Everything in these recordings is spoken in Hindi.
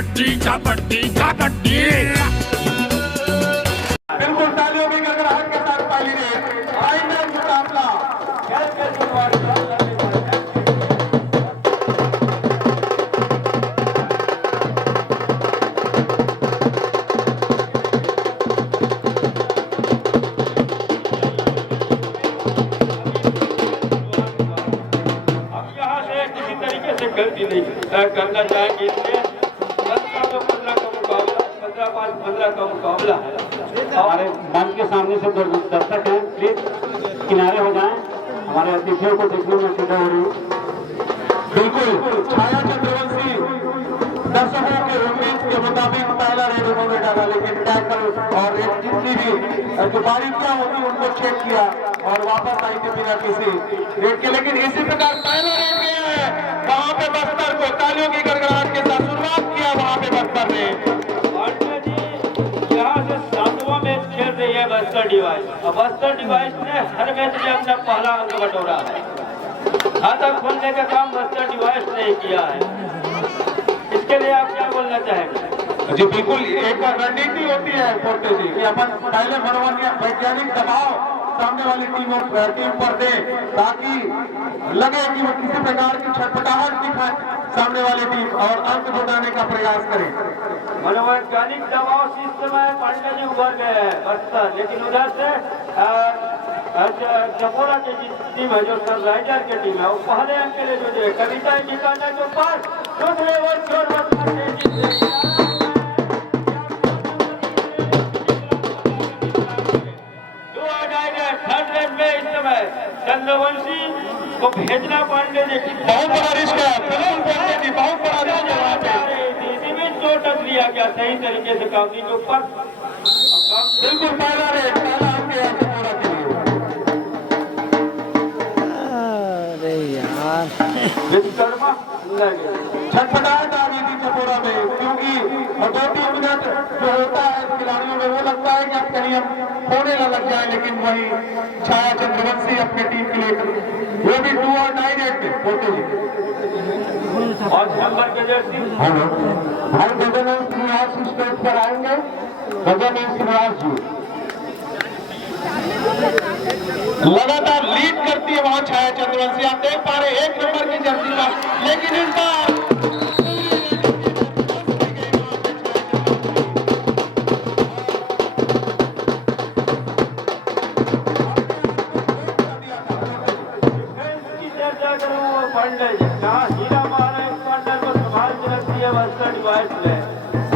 कबड्डी कबड्डी कबड्डी। बिल्कुल तालियों की गड़गड़ाहट के साथ पहली रेस फाइनल मुकाबला खेल के शुरुआत गलती नहीं करना चाहेंगे। इसलिए 15 का मुकाबला 15 का मुकाबला है। हमारे मंच के सामने से दर्शक हैं, प्लीज किनारे हो जाएं, हमारे अतिथियों को देखने में सुविधा हो रही है। बिल्कुल छाया चंद्रवंशी दर्शकों के उम्मीद के मुताबिक पहला रेड उन्होंने डाला, लेकिन टैकल और रेड जितनी भी जो बारीकियां होती उनको चेक किया और वापस आई थी बिना किसी रेड के। लेकिन इसी प्रकार पहला रेड गया है वहां पे बस्तर को तालियों की गड़गड़ाहट के साथ शुरुआत किया वहां पे बस्तर ने। यहाँ से 7वां मैच खेल रही है बस्तर डिवाइस और बस्तर डिवाइस ने हर मैच में अपना पहला अंक बटोरा है। खाता खोलने का काम बस्तर डिवाइस ने किया है। इसके लिए आप क्या बोलना चाहेंगे? जी बिल्कुल, एक रणनीति होती है पोटे जी कि अपन पहले मनोरंजन वैज्ञानिक दबाव सामने वाली टीम पर दे ताकि लगे कि वो किसी प्रकार की छटपटाहट दिखाए सामने वाली टीम और अंक जुटाने का प्रयास करे। मनोवैज्ञानिक दबाव से इस समय पांडे जी उभर गए हैं बस्तर, लेकिन उधर से चपोरा की टीम है जो सनराइजर की टीम है वो पहले अंक के लिए जुटे। कविता ठिकाना के पास दूसरे चंद्रवंशी को भेजना पांडे जी बहुत बड़ा रिस्क है। बिल्कुल पांडे जी बहुत बड़ा रिस्क है वहाँ पे। इसी में चोट लिया गया सही तरीके से काफी के ऊपर। बिल्कुल पहला रेड पहला अंक है चपोरा के लिए। अरे यार विश्वकर्मा छटपटाहट आ गई थी चपोरा में, क्योंकि 2-3 मिनट जो होता है खिलाड़ियों में वो लगता है कि अब कहीं हम होने न लग जाए, लेकिन वही छाया चंद्रवंशी अपनी टीम के लिए वो भी 2 और 9 रेड में होते जी। 5 नंबर के जर्सी हेलो भाई गगन श्रीनिवास स्टेज पर आएंगे। गगन श्रीनिवास जी लगातार लीड करती है वहां छाया चंद्रवंशी, आप देख पा रहे 1 नंबर की जर्सी पर, लेकिन इस बार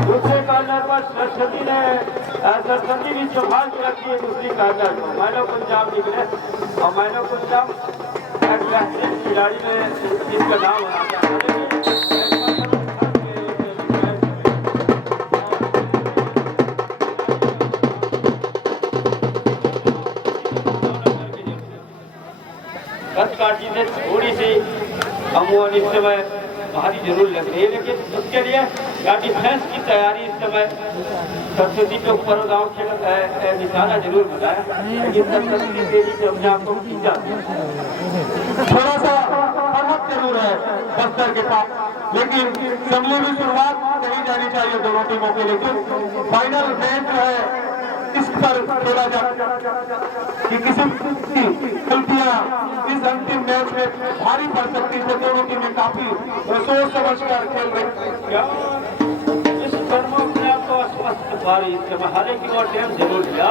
दूसरे कॉर्नर पर सरस्वती भी संभाल के रखी है दूसरी कॉर्नर को। मैनो पंजाब निकले और मैनो पंजाब खिलाड़ी में जिसका नाम आता है। काटी से थोड़ी सी अमूमन इस समय भारी जरूर लग रही है, लेकिन उसके लिए डिफेंस की तैयारी इस समय सरस्वती के ऊपर गाँव खेल निशाना जरूर बताया, लेकिन सरस्वती की तेजी से अपने आप को खींचा। थोड़ा सा फर्क जरूर है बस्तर के पास, लेकिन संभली भी शुरुआत नहीं जानी चाहिए दोनों टीमों के, लेकिन फाइनल मैच जो है इस पर खेला जा कि किसी की गलतियां इस अंतिम मैच में भारी पड़ सकती है। दोनों टीमें काफी सोच समझ कर खेल रही। इस कर्मों में आपको स्पष्ट भारी हालांकि वो टाइम जरूर लिया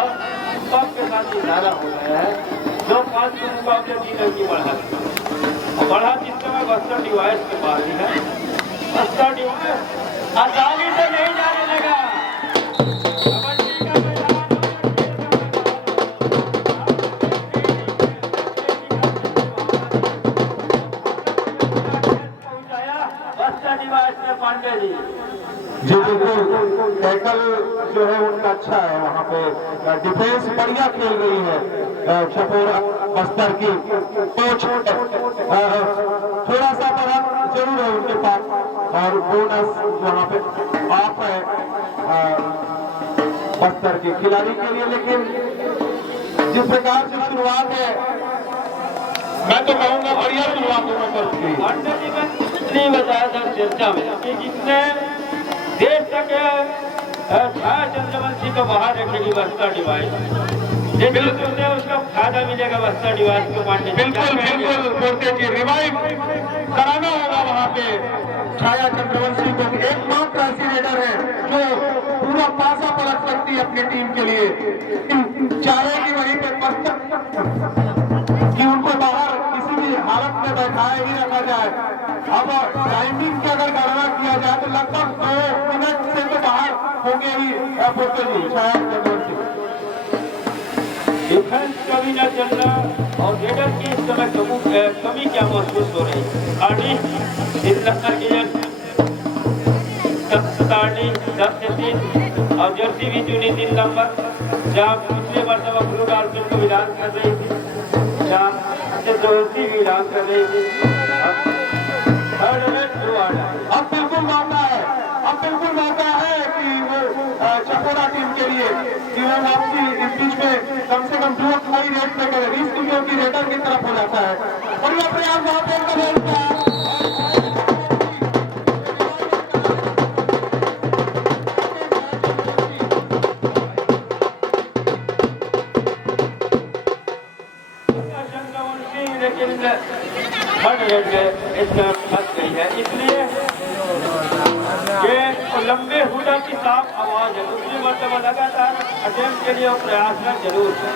सबके साथ इशारा हो गया है। 2-5 के मुकाबले 3 रन की बढ़ा जिस समय बस्तर डिवाइस के पास ही है। बस्तर डिवाइस आसानी से नहीं जाने लगा। पांडे जी बिल्कुल टैकल जो है उनका अच्छा है, वहाँ पे डिफेंस बढ़िया खेल रही है चपोरा बस्तर की। कोच थोड़ा सा फर्क जरूर है उनके पास और बोनस वहाँ पे ऑफ है बस्तर के खिलाड़ी के लिए, लेकिन जिस प्रकार से शुरुआत है मैं तो कहूँगा बढ़िया शुरुआत होना कर चुकी है। पांडे जी ने नहीं बताया था चर्चा में कि जिसने देश तक छाया चंद्रवंशी को बाहर रखेगी बस्तर डिवाइस। लेकिन उसने उसका फायदा मिलेगा बस्तर डिवाइस को मानने। बिल्कुल बिल्कुल बोलते कि रिवाइव कराना होगा वहाँ पे छाया चंद्रवंशी को। एकमात्र ऐसी रेडर है जो पूरा पासा पलट सकती है अपनी टीम के लिए, चाहेगी वहीं पे कि उनको बाहर किसी भी हालत में बैठाए ही रखा जाए। अब टाइमिंग की अगर गणना किया जाए तो लगभग 2 मिनट से तो बाहर होंगे ही बोलते जी छाया चंद्रवंशी। डिफेंस कभी न चलना और रेडर की इस समय कमी क्या महसूस हो रही है। आर्मी 3 नंबर की स्टार्टिंग 10 से 3 और जर्सी भी चुनी 3 नंबर, जहाँ पिछले मरतबा ब्लू डॉल्फिन को ऐलान कर रही थी, जहाँ जर्सी भी ऐलान कर रही थी। अब बिल्कुल मौका है, अब बिल्कुल मौका है कि वो चकोरा टीम के लिए कि वो वापसी इस बीच में कम से कम 2 कोई रेट में करे। रिस्क क्योंकि रेडर की तरफ हो जाता है और ये प्रयास वहाँ पे उनका बोलता है। इसमें फंस गई है, इसलिए कि लंबे हुडा की साफ आवाज है। दूसरी मरतबा लगातार अटेम्प्ट के लिए प्रयासरत जरूर है,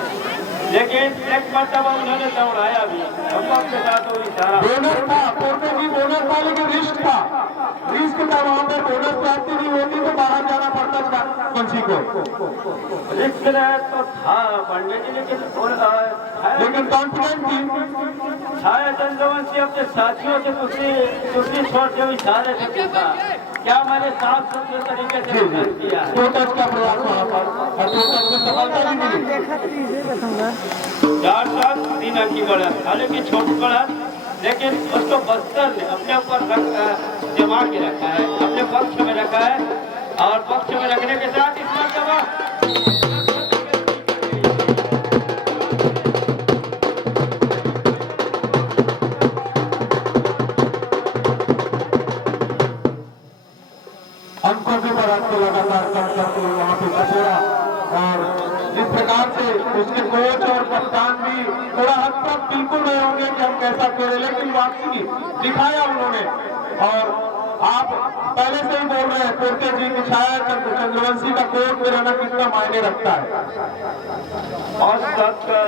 लेकिन एक मरतबा उन्होंने दौड़ाया भी के साथ वो इशारा बोनस था, बोनस था लेकिन रिस्क था, रिस्क था। वहाँ पे बोनस प्राप्ति नहीं होती तो बाहर जाना पड़ता था पंछी को। रिस्क तो था पंडित जी, लेकिन कॉन्फिडेंट थी। छाया चंद्रवंशी अपने साथियों से दूसरी छोड़ के इशारे से पूछा, क्या मैंने साफ सुथरे तरीके से किया? 2 टच का प्रयास वहाँ पर और 2 टच में सफलता भी मिली। 4 साल 3 अंक की बढ़त, हालांकि छोटी बढ़त, लेकिन उसको बस्तर ने अपने ऊपर जमा के रखा है, अपने पक्ष में रखा है और पक्ष में रखने के साथ इस मरतबा अंकों के पर आपको लगातार कम करते हुए वहाँ पे कचरा, और जिस प्रकार से उसके कोच और कप्तान भी थोड़ा हद तक बिल्कुल नहीं होंगे कि हम कैसा खेले, लेकिन वापसी दिखाया उन्होंने। और आप पहले से ही बोल रहे हैं पोते जी की छाया चंद्रवंशी का कोच में रहना कितना मायने रखता है और सबका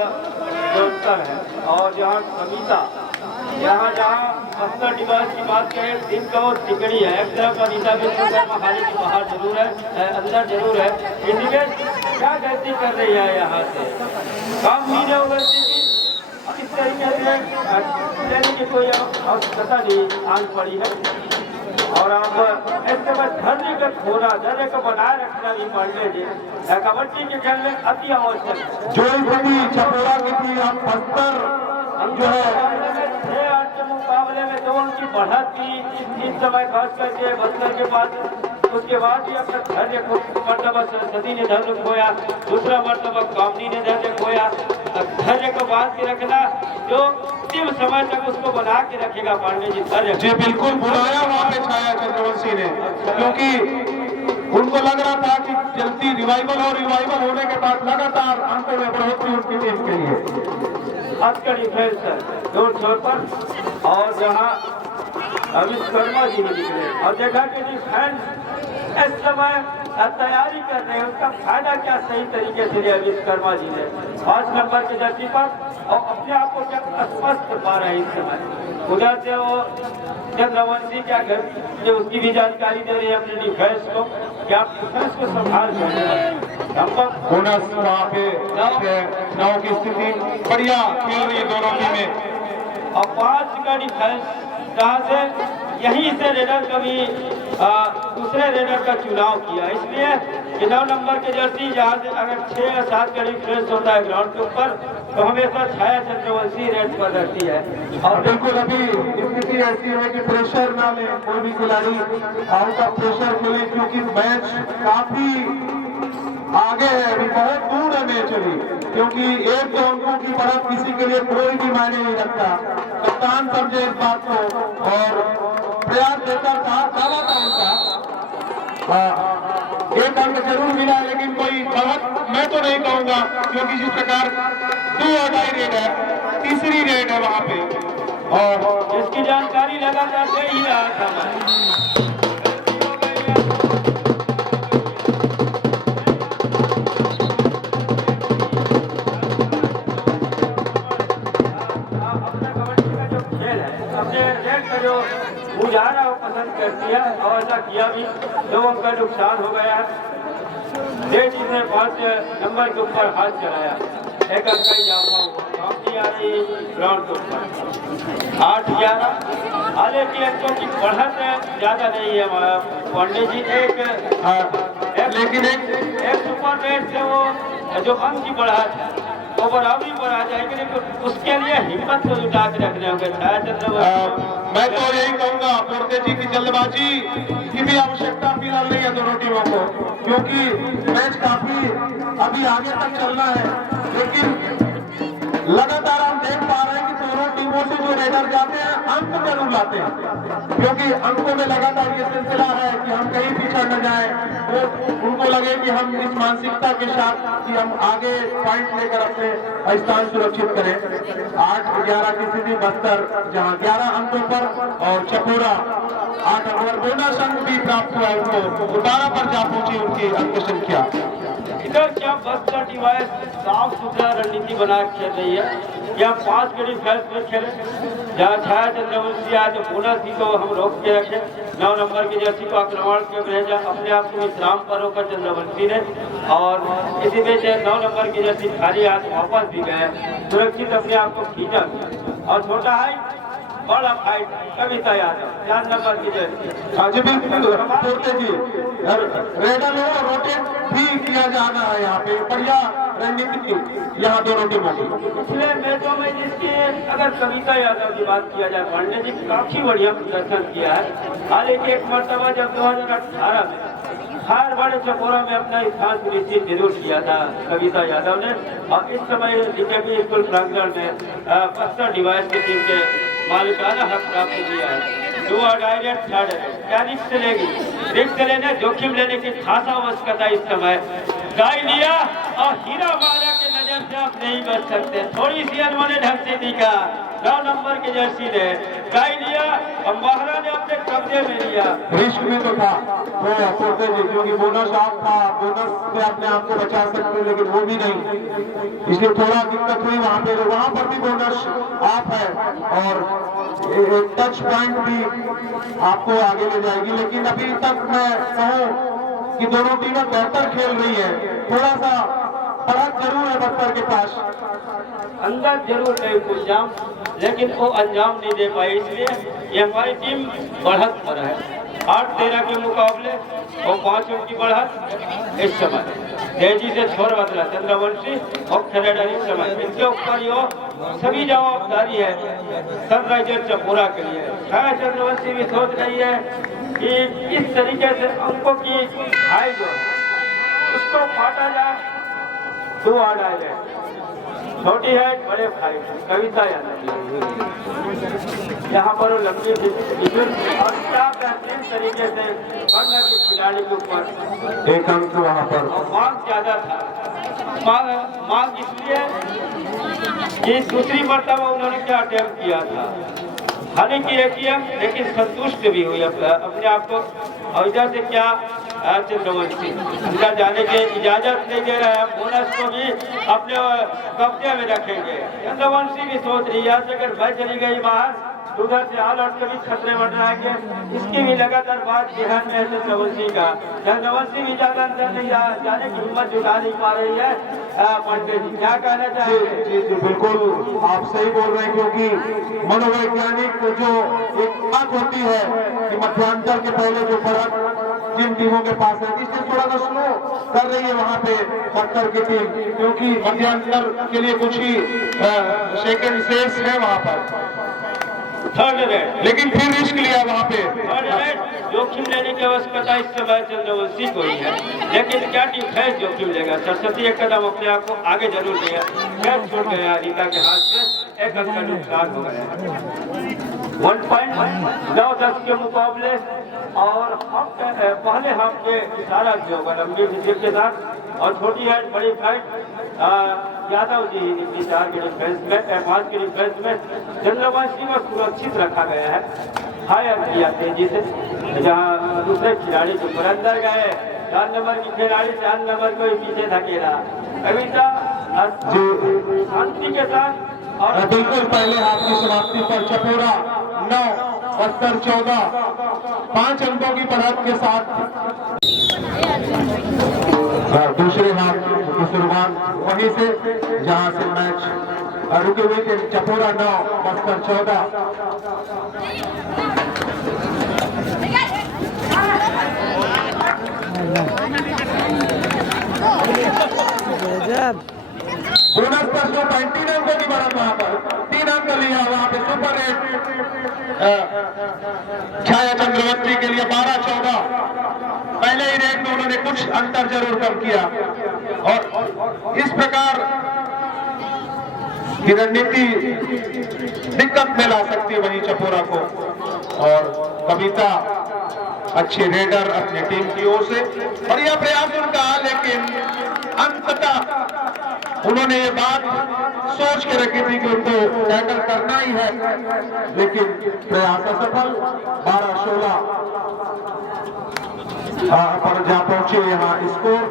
जोड़कर है। और जहाँ समिता जहाँ बस्तर डिवाइस की बात करें, दिन का वो टिकड़ी है। एक तरफ अनिता विश्वकर्मा हाली की बाहर जरूर है, अंदर जरूर है। इंडिकेट क्या गलती कर रही है यहाँ से, काम नहीं है गलती की, किस तरीके से लेने की कोई आवश्यकता नहीं आन पड़ी है। और आप इसके बाद धैर्य का खोना, धैर्य को बनाए रखना भी पांडे जी कबड्डी के खेल में अति आवश्यक है। जो स्थिति चपोरा की थी, हम बस्तर जो है 6-8 के मुकाबले में 2 उनकी बढ़त की इस समय खास करके बस्तर के बाद, उसके बाद भी अपना धैर्य को मरतबा सरस्वती ने धैर्य खोया, दूसरा मरतबा कामनी ने धैर्य खोया। धैर्य को बांध के रखना जो अंतिम समय तक उसको बना के रखेगा पांडे जी धैर्य। जी बिल्कुल बुलाया वहाँ पे छाया चंद्रवंशी ने, क्योंकि उनको लग रहा था कि जल्दी रिवाइवल और रिवाइवल होने के बाद लगातार अंकों में बढ़ोतरी उनकी टीम के लिए। आज का डिफेंस है जोर शोर पर, और जहाँ विश्वकर्मा जी ने निकले और देखा कि डिफेंस इस समय तैयारी कर रहे हैं, उसका फायदा क्या सही तरीके से लिया विश्वकर्मा जी ने 5 नंबर की धरती पर, और अपने आप को क्या स्पष्ट पा रहे हैं इस समय। उधर से वो चंद्रवंशी क्या घर जो उसकी भी जानकारी दे रही है अपने डिफेंस को, क्या डिफेंस को संभाल बोनस वहाँ पे 9 की स्थिति बढ़िया खेल रही है दोनों टीमें। और 5 का डिफेंस जहाँ से यहीं से रेडर कभी दूसरे रेडर का चुनाव किया, इसलिए 9 नंबर के जर्सी जहाँ से अगर 6 या 7 का डिफरेंस होता है ग्राउंड के ऊपर, तो हमेशा छाया चंद्रवंशी रेड पर रहती है। और बिल्कुल अभी स्थिति ऐसी है कि प्रेशर ना ले कोई भी खिलाड़ी, आउट ऑफ प्रेशर खेले, क्योंकि मैच काफी आगे है, अभी बहुत दूर है मैच अभी, क्योंकि 1-2 अंकों की बढ़त किसी के लिए कोई भी मायने नहीं रखता। कप्तान समझे इस बात को और प्रयास देकर था, दावा था उनका, एक अंक जरूर मिला, लेकिन कोई बहुत मैं तो नहीं कहूंगा, क्योंकि जिस प्रकार 2 और 2.5 रेड है, तीसरी रेड है वहां पे, और इसकी जानकारी लगातार दे ही रहा था मैं। अपना कबड्डी का जो खेल है, अपने रेड का जो गुजारा वो पसंद करती है और ऐसा किया भी, लोगों का नुकसान हो गया है। देश ने 5 नंबर के ऊपर हाथ चलाया, एक अंक का इजाफा हुआ, काफी आ रही ग्राउंड के ऊपर 8-11। हालांकि अंकों की बढ़त ज्यादा नहीं है पांडे जी, लेकिन एक सुपर रेट से वो जो अंक की बढ़त है वो बराबरी पर आ जाएगी, लेकिन उसके लिए हिम्मत को जुटा के रखने होंगे। मैं तो यही कहूंगा पोर्ते जी की जल्दबाजी की भी आवश्यकता फिलहाल नहीं है दोनों टीमों को, क्योंकि मैच काफी अभी आगे तक चलना है। लेकिन लगातार हम देख पा रहे हैं कि दोनों टीमों से जो रेडर जाते हैं अंक जरूर लाते हैं, क्योंकि अंकों में लगातार ये सिलसिला है कि हम कहीं पीछे न जाए, वो उनको लगे कि हम इस मानसिकता के साथ कि हम आगे पॉइंट लेकर अपने स्थान सुरक्षित करें। 8-11 की स्थिति बस्तर, जहां 11 अंकों पर, और चपोरा 8 अंक, बोनस अंक भी प्राप्त हुआ है उनको, 12 पर जा पहुंची उनकी अंक संख्या। इधर क्या बस्तर डिवाइस साफ सुथरा रणनीति बना खेल रही है, यहाँ 5 कड़ी फैल्स में खेले, जहाँ छाया चंद्रवंशी आज बोनस थी तो हम रोक के रखे, 9 नंबर की जर्सी को आक्रमण के भेजा, अपने आप को विश्राम पर रोका चंद्रवंशी ने, और इसी में से 9 नंबर की जर्सी खाली हाथ वापस भी गए, सुरक्षित अपने आप को खींचा। और छोटा है बड़ा फाइट कविता यादव 4 नंबर की जर्सी। हाँ जी बिल्कुल पोर्ते जी, रेडर हो रोटेट भी किया जा रहा है यहाँ पे, बढ़िया रणनीति की यहाँ दोनों टीमों की। पिछले मैचों में जिसकी अगर कविता यादव की बात किया जाए, पांडे जी काफी बढ़िया प्रदर्शन किया है। हालांकि एक मरतबा जब 2018 में हर बड़े चकोरा में अपना स्थान सुनिश्चित जरूर किया था कविता यादव ने, और इस समय डीकेपी स्कूल प्रांगण में बस्तर डिवाइस की टीम के मालिकाना हक प्राप्त किया है। 2 और डायरेक्ट 3rd क्या रिस्क लेगी, रिस्क लेने जोखिम लेने की खास आवश्यकता इस समय गाय लिया, और हीरा मारा के नजर से आप नहीं बच सकते। थोड़ी सी अनमोने ढंग से दिखा 9 नंबर की जर्सी ने गाय लिया और महारा ने अपने कब्जे में लिया। रिस्क में तो था वो पोर्ते जी, क्योंकि बोनस आप था, बोनस से अपने आप को बचा सकते, लेकिन वो भी नहीं, इसलिए थोड़ा दिक्कत हुई वहाँ पे। वहाँ पर भी बोनस आप है, और एक टच पॉइंट भी आपको आगे ले जाएगी। लेकिन अभी तक मैं कहूँ कि दोनों टीमें बेहतर खेल रही है, थोड़ा सा बढ़त जरूर है बस्तर के पास, अंदर जरूर है इंतजाम, लेकिन वो अंजाम नहीं दे पाई, इसलिए ये हमारी टीम बढ़त पर है। 8-13 के मुकाबले वो 5 अंक की बढ़त इस समय तेजी से छोड़ बदला चंद्रवंशी और खरेडर इस समय, इनके ऊपर यो सभी जवाबदारी है सनराइजर्स चपोरा के लिए। छाया चंद्रवंशी भी सोच रही है कि इस तरीके से अंकों की हाई जो है उसको फाटा जाए। 2 आ जाए, छोटी है बड़े भाई कविता यादव, यहाँ पर लंबी और क्या बेहतरीन तरीके से बढ़ने के खिलाड़ी के ऊपर 1 अंक वहाँ पर मांग ज्यादा था। मांग इसलिए कि दूसरी मरतबा उन्होंने क्या अटेम्प्ट किया था, हालांकि एटीएम, लेकिन संतुष्ट भी हुई अपने आप को। और इधर से क्या चंद्रवंशी अंदर जाने की इजाजत नहीं दे रहा है, बोनस को भी अपने कब्जे में रखेंगे। चंद्रवंशी भी सोच रही है अगर मैं चली गई बाहर उधर से हाल और कभी खतरे बढ़ रहे, इसकी भी लगातार बात ध्यान में है चंद्रवंशी का। चंद्रवंशी भी ज्यादा अंदर नहीं जाने की हिम्मत जुटा नहीं पा रही है। पांडे जी क्या कहना चाहेंगे? जी जी बिल्कुल आप सही बोल रहे हैं, क्योंकि मनोवैज्ञानिक जो एक बात होती है कि मध्यांतर के पहले जो बढ़त जिन टीमों के पास है, इससे थोड़ा सा स्लो कर रही है वहाँ पे बस्तर की टीम, क्योंकि मध्यांतर के लिए कुछ ही सेकंड शेष है वहाँ पर। 3rd रेड, लेकिन फिर रिस्क लिया वहाँ पे। 3rd रेड, जोखिम लेने की आवश्यकता इस समय चंद्रवंशी को ही है, लेकिन क्या डिफेंस जोखिम लेगा? सरस्वती एक कदम अपने आप को आगे जरूर लिया, कैच छूट गया रीता के हाथ से। 1 अंक का नुकसान हो गया है 1.910 के मुकाबले। और हम पहले हमने इशारा किया होगा लंबी विकेट के साथ और छोटी है बड़ी फाइट यादव जी की 4 के डिफेंस में 5 के डिफेंस में चंद्रवंशी को सुरक्षित रखा गया है। फायर किया तेजी से जहां दूसरे खिलाड़ी जो पर अंदर गए 4 नंबर की खिलाड़ी 4 नंबर को ही पीछे धकेला कविता शांति के साथ। और बिल्कुल पहले हाथ की समाप्ति पर चपोरा 9 बस्तर 14 5 अंकों की बढ़त के साथ दूसरे हाथ की शुरुआत वहीं से जहां से मैच रुके हुए थे। चपोरा 9 बस्तर 14। बोनस पर 3 अंकों की बढ़त वहां पर 3 अंक लिया वहां पे सुपर 8 छाया चंद्रवंशी के लिए 12-14। पहले ही रेट में उन्होंने कुछ अंतर जरूर कम किया और इस प्रकार की रणनीति दिक्कत में ला सकती है वहीं चपोरा को। और कविता अच्छे रेडर अपनी टीम की ओर से और यह प्रयास उनका, लेकिन अंततः उन्होंने ये बात सोच के रखी थी कि उनको टैकल करना ही है, लेकिन प्रयास असफल। 12-16 पर जा पहुंचे यहाँ स्कोर।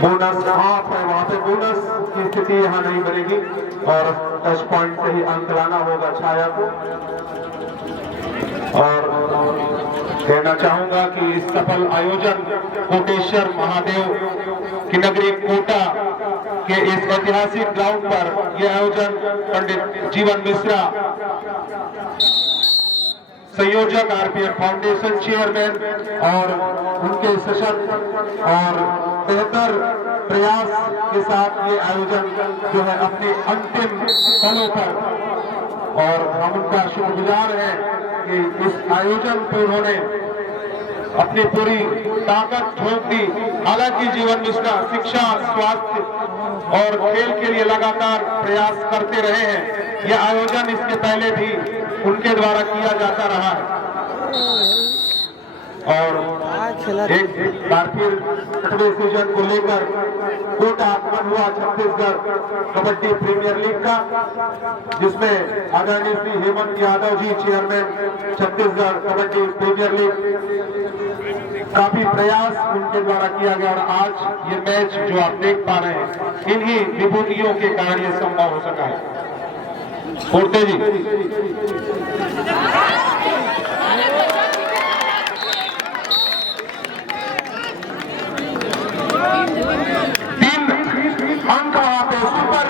बोनस हाफ है वहां पे, बोनस की स्थिति यहाँ नहीं बनेगी और टच पॉइंट से ही अंक लाना होगा छाया को। और कहना चाहूंगा कि इस सफल आयोजन कोटेश्वर महादेव की नगरी कोटा के इस ऐतिहासिक ग्राउंड पर यह आयोजन पंडित जीवन मिश्रा, संयोजक आरपीएम फाउंडेशन चेयरमैन और उनके सशक्त और बेहतर प्रयास के साथ ये आयोजन जो है अपने अंतिम पलों पर, और हम उनका शुक्रगुजार हैं कि इस आयोजन पे उन्होंने अपनी पूरी ताकत झोंक दी। हालांकि जीवन मिश्रा शिक्षा, स्वास्थ्य और खेल के लिए लगातार प्रयास करते रहे हैं। यह आयोजन इसके पहले भी उनके द्वारा किया जाता रहा है और एक बार फिर 6वें सीजन को लेकर कोटा आगमन हुआ छत्तीसगढ़ कबड्डी प्रीमियर लीग का, जिसमें आदरणीय Shri Hemant Yadav ji chairman Chhattisgarh kabaddi premier league, काफी प्रयास उनके द्वारा किया गया और आज ये मैच जो आप देख पा रहे हैं इन्हीं विभूतियों के कारण ये संभव हो सका है। फोड़ते जी अंक वहां पे सुपर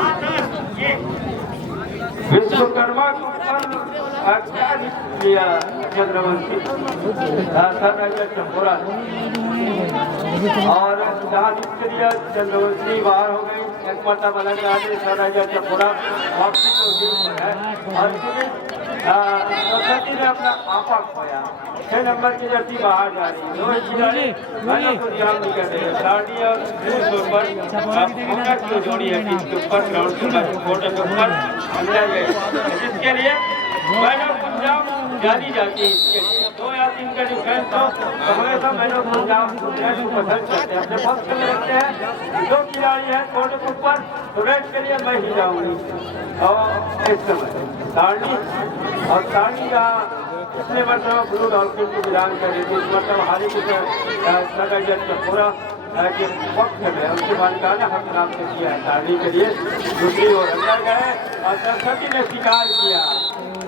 8 विश्वकर्मा लिया चंद्रवंशी चंपोरा और जहाँ लिया चंद्रवंशी बाहर हो गई। एक मरतबा लग रहा है चंपोरा वापसी को है और सरस्वती ने अपना आपा खोया। 6 नंबर की जर्सी बाहर जा रही है। 2 खिलाड़ी को ध्यान नहीं कर रहे। सारडी और की जोड़ी है इसके ऊपर ग्राउंड के ऊपर जिसके लिए मैन ऑफ पंजाब जानी जाती है। इसके लिए 2 या 3 का डिफरेंस हो तो हमेशा मैन ऑफ पंजाब पसंद करते हैं, अपने पक्ष में रखते हैं। 2 खिलाड़ी हैं कोर्ट के ऊपर तो रेड के लिए मैं ही जाऊंगी। और इस समय सारडी और सारडी का पिछले मरतबा ब्लू डॉल्फिन को विधान कर रही थी। इस मरतबा हारी की चंपोरा के पक्ष में उनके मालिकाना हक नाम से किया है सारडी के लिए। दूसरी ओर अंदर गए और सरस्वती ने स्वीकार किया।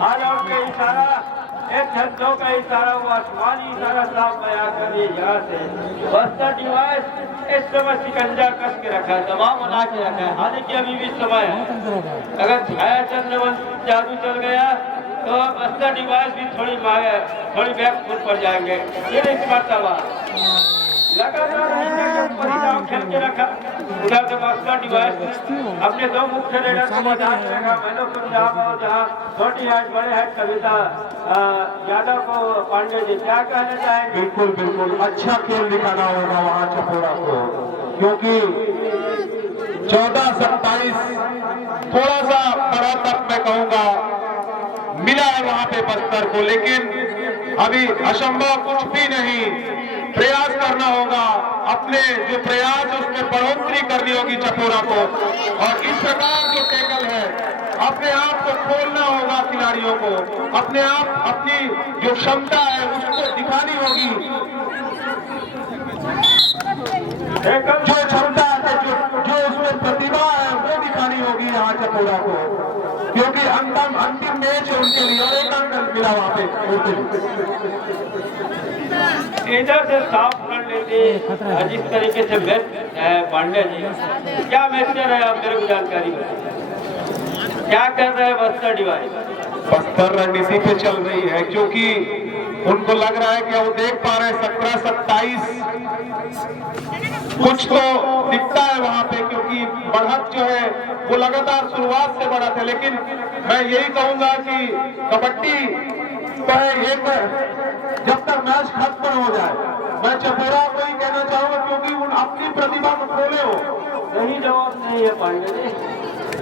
आज और के इशारा एक झंडों का इशारा हुआ, आसमानी इशारा साफ बयां करिए यहाँ से। बस्तर डिवाइस इस समय शिकंजा कस के रखा है, दबाव बना के रखा है। हालांकि अभी भी समय है, अगर छाया चंद्रवंशी जादू चल गया तो बस्तर डिवाइस भी थोड़ी बैक फुट पर जाएंगे। ये इस मरतबा लगातार परिणाम खेल के रखा। उधर से बस्तर डिवाइस अपने दो मुख्य रेडर को मैदान में रखा, मैनो पंजाब और जहाँ छोटी हाइट बड़े हाइट कविता यादव को पांडे जी क्या कहना चाहेंगे? बिल्कुल बिल्कुल अच्छा खेल दिखाना होगा वहाँ चपोरा को, क्योंकि 14-27 थोड़ा सा बड़ा तक मैं कहूँगा मिला है वहाँ पे बस्तर को, लेकिन अभी असंभव कुछ भी नहीं, प्रयास करना होगा, अपने जो प्रयास उसमें बढ़ोतरी करनी होगी चपोरा को, और इस प्रकार जो टैकल है अपने आप को खोलना होगा, खिलाड़ियों को अपने आप अपनी जो क्षमता है उसको दिखानी होगी, जो क्षमता है जो उसमें प्रतिभा है वो दिखानी होगी यहाँ चपोरा को, क्योंकि अंतिम मैच है उनके लिए और एक अंक मिला वहाँ पे। इधर से साफ कर लेते जिस तरीके से मैच है पांडे जी, क्या मैच कर रहे हैं आप मेरे को जानकारी बताइए, क्या कर रहे हैं बस्तर डिवाइस? बस्तर रणनीति पे चल रही है, क्योंकि उनको लग रहा है कि वो देख पा रहे हैं 17-27 कुछ तो दिखता है वहां पे, क्योंकि बढ़त जो है वो लगातार शुरुआत से बढ़त है, लेकिन मैं यही कहूंगा कि कबड्डी एक जब तक मैच खत्म हो जाए, मैं चपोरा को ही कहना चाहूंगा, क्योंकि उन अपनी प्रतिभा को खोले हो। सही जवाब नहीं है पांडे जी,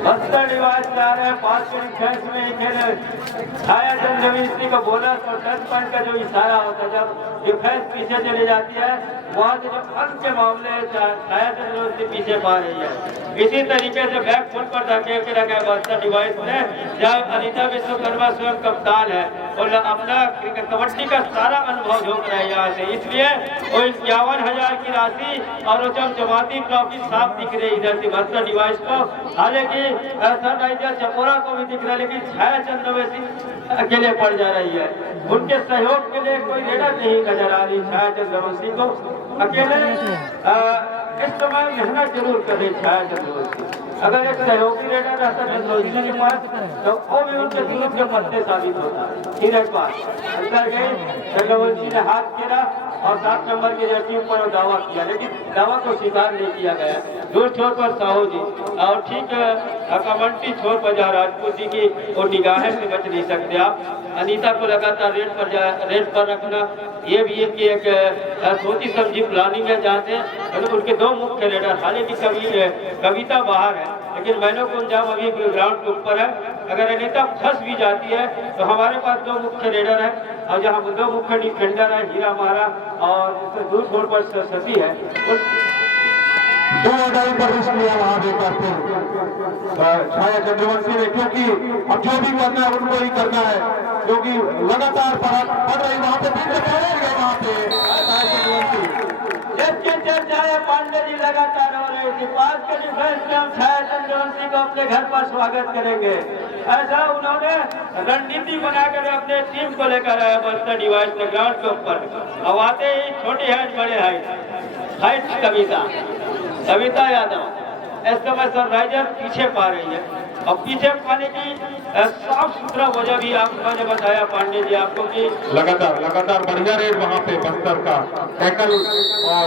बस्तर डिवाइस जा रहे हैं 5 मिनट खेल में ही खेले, छाया चंद रविश्री का बोनस और 10 पॉइंट का जो इशारा होता है, जब डिफेंस पीछे चली जाती है वहाँ से जो अंत के मामले छाया चंद रविश्री पीछे पा रही है। इसी तरीके से बैक फुट पर धकेल के रखा है बस्तर डिवाइस ने, जब अनिता विश्वकर्मा स्वयं कप्तान है और अपना कबड्डी का सारा अनुभव झोंक रहा है यहाँ से, इसलिए वो 51,000 की राशि और जमाती ट्रॉफी साफ दिख रही है इधर से बस्तर डिवाइस को। हालांकि सनराइजर चपोरा को भी दिख रहा है, लेकिन छाया चंद्रवंशी अकेले पड़ जा रही है, उनके सहयोग के लिए कोई रेडर नहीं नजर आ रही छाया चंद्रवंशी को, अकेले इस समय मेहनत जरूर कर रही छाया चंद्रवंशी। अगर एक सहयोगी रेडर रहता चंद्रवंशी के पास तो वो भी उनके विरुद्ध के पत्ते साबित होता है। फिर एक बार अंदर गए, चंद्रवंशी ने हाथ फेरा और 7 नंबर की जर्सी पर दावा किया, लेकिन दावा को स्वीकार नहीं किया गया। दूर छोर पर साहू जी और ठीक कमेंट्री छोर पर जहाँ राजपूत जी की वो निगाहें से बच नहीं सकते आप। अनीता को लगातार रेट पर रखना, ये भी एक सोची समझी प्लानिंग है, चाहते हैं उनके 2 मुख्य रेडर, हालांकि कविता बाहर है, लेकिन मैनो पंजाब अभी ग्राउंड के ऊपर है। अगर अनीता फंस भी जाती है तो हमारे पास 2 मुख्य रेडर है, और जहाँ 2 मुख्य डिफेंडर है, हीरा महारा और दूर छोर पर सती है, 2 अडाई पर रिस्क लिया वहां पे करते छाया चंद्रवंशी ने, क्योंकि अब जो भी करना है उनको ही करना है, क्योंकि लगातार बढ़ रही वहां पे वहां पे छाया चंद्रवंशी जबकि चर्चा है पांडे जी लगातार हो रही थी। 5 के डिफेंस में हम छाया चंद्रवंशी को अपने घर पर स्वागत करेंगे, ऐसा उन्होंने रणनीति बनाकर अपने टीम को लेकर आया बस्तर डिवाइस ने ग्राउंड के ऊपर। अब आते ही छोटी हाइट बड़े हाइट कविता यादव इस समय सनराइजर पीछे पा रही है, और पीछे पाने की साफ सुथरा वजह भी आपको ने बताया पांडे जी आपको कि लगातार बढ़िया रेड वहां पे बस्तर का टैकल और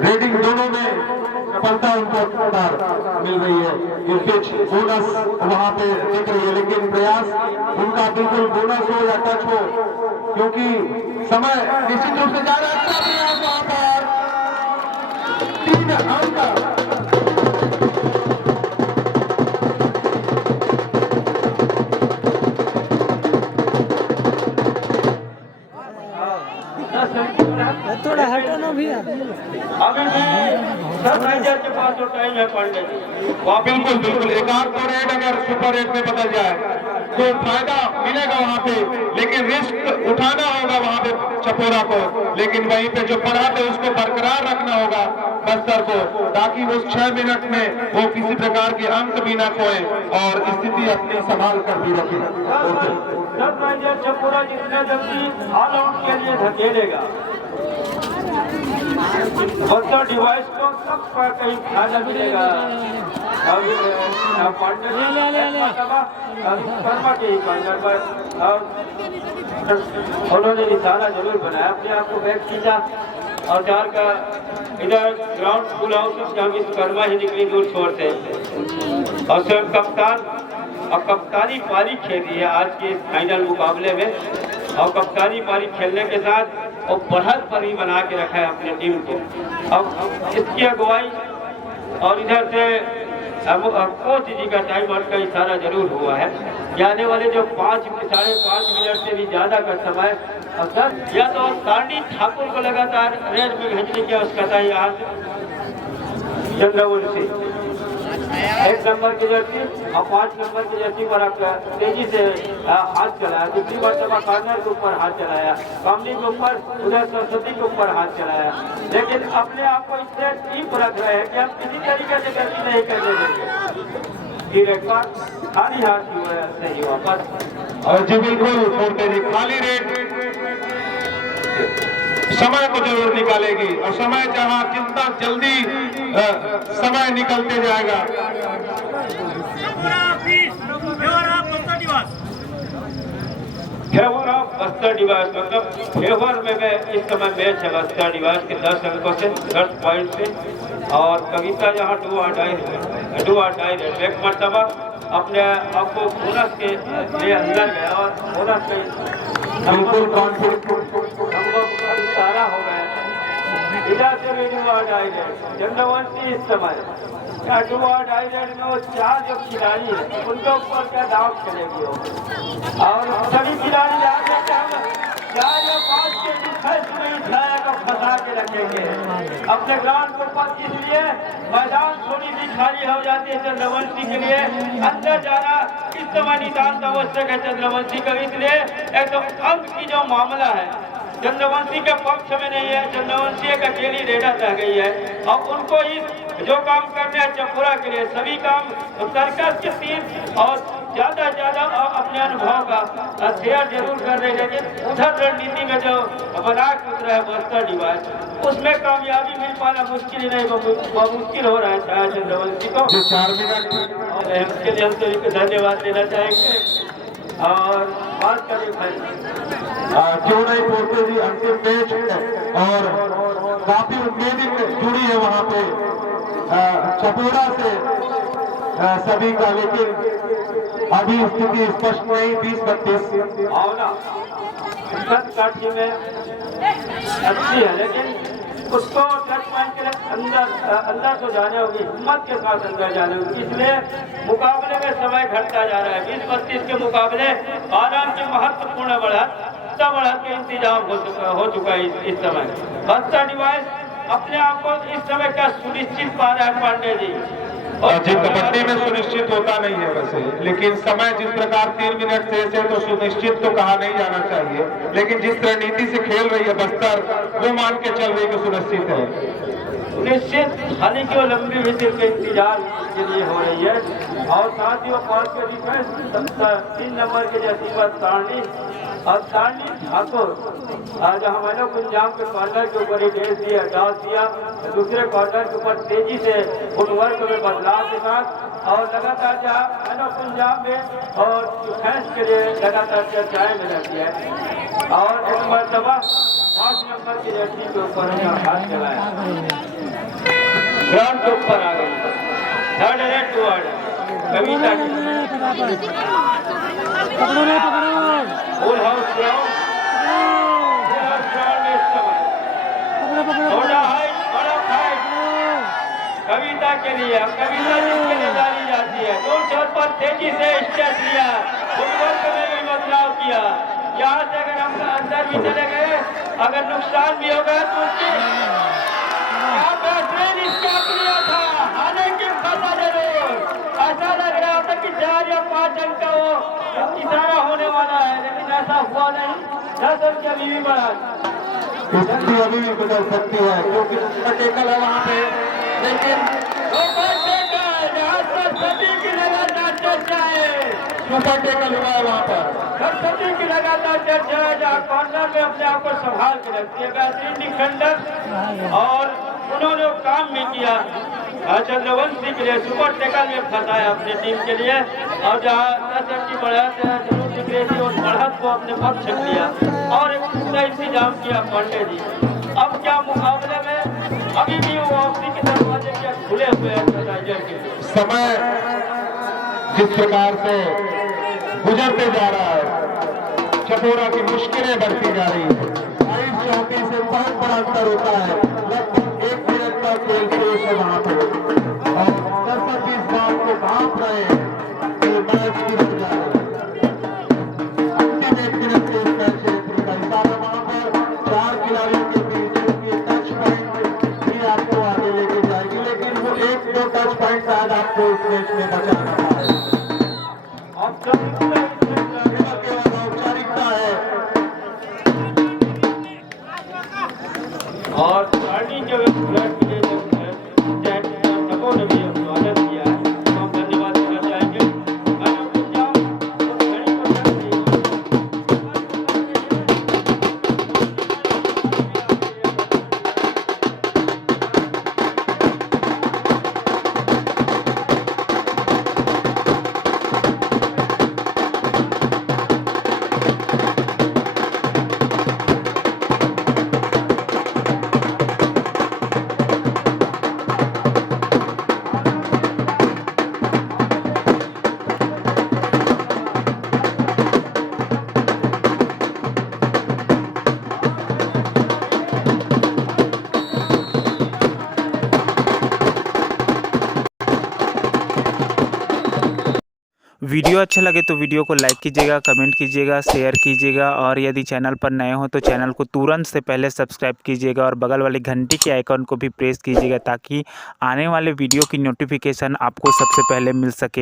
रेडिंग दोनों में सफलता उनको मिल रही है। ये पिच बोनस वहां पे दिख रही है, लेकिन प्रयास उनका बिल्कुल बोनस हो या टच हो, क्योंकि समय निश्चित रूप से जा रहा है। अच्छा प्रयास वहां पर 3 अंक थोड़ा हटाना भी अभी भी सनराइजर के पास जो टाइम है पांडे जी, बिल्कुल एक आध 2 रेड अगर सुपर रेड में बदल जाए तो फायदा मिलेगा वहां पे, लेकिन रिस्क उठाना होगा वहां पे चपोरा को, लेकिन वहीं पे जो बढ़त है उसको बरकरार रखना होगा बस्तर को, ताकि उस 6 मिनट में वो किसी प्रकार के अंक भी न खोए और स्थिति अपनी संभाल कर भी रखे। सनराइजर चपोरा जितना जल्दी ऑल आउट के लिए धकेलेगा बस्तर डिवाइस को सब पर कहीं फायदा मिलेगा। अभी पांडे शर्मा के ही कॉर्नर पर और उन्होंने निशाना जरूर बनाया, अपने आप को बैक खींचा और 4 का इधर ग्राउंड फुल हाउस जहाँ विश्वकर्मा ही निकली दूर छोर से और स्वयं कप्तान और कप्तानी पारी खेली है आज के फाइनल मुकाबले में। और कप्तानी पारी खेलने के साथ और बढ़त पर ही बना के रखा है अपने टीम को। अब इसकी अगुवाई और इधर से कोच जी का टाइम आउट का इशारा जरूर हुआ है। आने वाले जो 5-5.5 मिनट से भी ज्यादा का समय और 10 या तो तांडी ठाकुर को लगातार रेड में भेजने की आवश्यकता है। यहाँ चंद्रवंशी 1 नंबर की जर्सी और 5 नंबर की जर्सी पर तेजी से हाथ चलाया। दूसरी मरतबा कॉर्नर के ऊपर हाथ चलाया, कामनी के ऊपर, उधर सरस्वती के ऊपर हाथ चलाया, लेकिन अपने आप को इससे ठीक रख रहे हैं कि हम किसी तरीके से गलती नहीं करने देंगे। एक बार खाली हाथ की वजह से ही वापस और जी बिल्कुल छोड़ते जी खाली रेड समय को जरूर निकालेगी और समय जहां जितना जल्दी समय निकलते जाएगा। फेवर ऑफ बस्तर डिवाइस मतलब फेवर में इस समय मैच है बस्तर डिवाइस के 10 अंकों से 10 पॉइंट से। और कविता यहाँ डू और डाई एक मरतबा अपने आपको बोनस के लिए अंदर गया और बोनस के बिल्कुल कॉन्फिडेंट हमको सारा हो गया। इधर से भी डू और डाई चंद्रवंशी इस समय डू और डाई में वो 4 जो खिलाड़ी है उनके ऊपर क्या दाव चलेगी और सभी खिलाड़ी याद है कि हम 4 या 5 के डिफेंस में उठाएगा फंसा के रखेंगे अपने ग्राउंड के ऊपर। इसलिए मैदान थोड़ी भी खाली हो जाती है चंद्रवंशी के लिए। अंदर जाना इस समय नितांत आवश्यक है चंद्रवंशी का। इसलिए एक तो अंक की जो मामला है चंद्रवंशी के पक्ष में नहीं है। चंद्रवंशी एक अकेली रेडर रह गई है और उनको इस जो काम करने हैं चपुरा के लिए सभी काम सर्कस के टीम और ज्यादा से ज्यादा अपने अनुभव का शेयर जरूर कर रहे हैं। लेकिन उधर रणनीति में जो बना उतरा है बस्तर डिवाइस उसमें कामयाबी मिल पाना मुश्किल ही नहीं, बहुत मुश्किल हो रहा है शायद चंद्रवंशी को। 4 मिनट और इसके लिए हम सभी को धन्यवाद देना चाहेंगे। और बात करें क्यों नहीं बोलते जी अंतिम मैच और काफी उम्मीद जुड़ी है वहां पे चपोरा से सभी का, लेकिन अभी स्थिति स्पष्ट नहीं। 20-32 आओ ना काठी में अच्छी है लेकिन उसको टच पॉइंट के अंदर तो जाने होगी, हिम्मत के साथ अंदर जाने होगी। इसलिए मुकाबले में समय घटता जा रहा है। 20-32 के मुकाबले आराम की महत्वपूर्ण बढ़त के इंतजाम हो चुका है इस समय। बस्तर डिवाइस अपने आप को इस समय का सुनिश्चित पा रहा है पांडे जी। जी कबड्डी में सुनिश्चित होता नहीं है वैसे, लेकिन समय जिस प्रकार 3 मिनट शेष है तो सुनिश्चित तो कहा नहीं जाना चाहिए, लेकिन जिस रणनीति से खेल रही है बस्तर वो मान के चल रही है सुनिश्चित है। सुनिश्चित हालांकि वो लंबी विकेट के इंतजार के लिए हो रही है और साथ ही वो 5 के डिफेंस 3 नंबर के जैसी पर तांडी और तांडी ठाकुर आज हमारे पंजाब के कॉर्नर के ऊपर ही डेढ़ दिया डाल दिया। दूसरे कॉर्नर के ऊपर तेजी से फुटवर्क में बदलाव के साथ और लगातार जहाँ पंजाब में और डिफेंस के लिए लगातार चर्चाएं में रहती है। और एक मरतबा 5 नंबर की जर्सी के ऊपर हाथ चलाया, ग्राउंड के ऊपर आ गई। 3rd रेड टूवर्ड कविता की फुल हाउस ग्राउंड इस समय थोड़ा हाइट बड़ा हाइट कविता के लिए कविता जिसके लिए डाली जाती है। 2 छोर पर तेजी से स्टेप लिया, फुटवर्क में भी बदलाव किया। यहाँ से अगर हम अंदर भी चले गए अगर नुकसान भी हो गया तो उसकी बेहतरीन स्टेप लिया था। हालांकि फंसा जरूर, ऐसा लग रहा था कि 4 या 5 अंक का वो इशारा होने वाला है, लेकिन ऐसा हुआ नहीं। 10 अंक अभी भी बढ़ा, स्थिति अभी भी बदल सकती है क्योंकि टेकल है वहाँ पे, लेकिन सरस्वती की लगातार चर्चा है। सुपर टेकल हुआ है वहाँ पर। सरस्वती की लगातार चर्चा है जहाँ कॉर्नर में अपने आप को संभाल के रखती है, बेहतरीन डिफेंडर और उन्होंने काम भी किया। चंद्रवंशी के लिए सुपर टेकल में फंसाया अपनी टीम के लिए और जहाँ 10 अंक की बढ़त जरूर दिख रही थी उस बढ़त को अपने पक्ष लिया और एक पूरा इंतजाम किया पांडे जी। अब क्या मुकाबले में अभी भी वापसी के दरवाजे क्या खुले हुए हैं एडवर्टाइजर के। समय जिस प्रकार से गुजरते जा रहा है, चपोरा की मुश्किलें बढ़ती जा रही है। 24 से बहुत बड़ा अंतर होता है, लगभग 1 मिनट का खेल शेष है वहां पे, और दर्शक इस बात को भाप रहे हैं कि मैच गिर जा रहा है। अंतिम 1 मिनट के इस मैच क्षेत्र का हिसाब है। वहां पर 4 खिलाड़ियों के बीच की टच पॉइंट भी आपको आगे लेके जाएगी, लेकिन वो 1-2 टच पॉइंट शायद आपको इस मैच में बचाना पाए। अब जब औपचारिकता है और पार्टी के विराट के लिए सबों ने भी स्वागत किया है, तो हम धन्यवाद देना चाहेंगे। मैडम कुछ जाओ और खड़ी हो जाइए। वीडियो अच्छा लगे तो वीडियो को लाइक कीजिएगा, कमेंट कीजिएगा, शेयर कीजिएगा और यदि चैनल पर नए हो तो चैनल को तुरंत से पहले सब्सक्राइब कीजिएगा और बगल वाली घंटी के आइकन को भी प्रेस कीजिएगा ताकि आने वाले वीडियो की नोटिफिकेशन आपको सबसे पहले मिल सके।